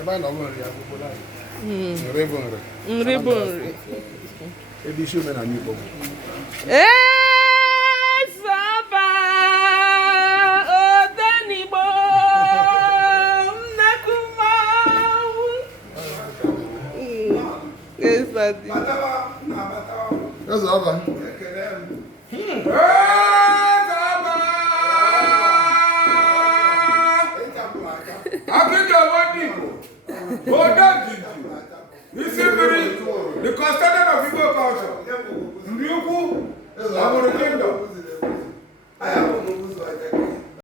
Ebe a na ọgụ nri akwụkwọ anyị. Nri bụ nri. Nri bụ nri. Ebe isi omenala Igbo. Saba Odenigbo Nnekuma. Esadi. Eze ọba. The custodian of Igbo culture. Mbiukwu, Amuru Kingdom.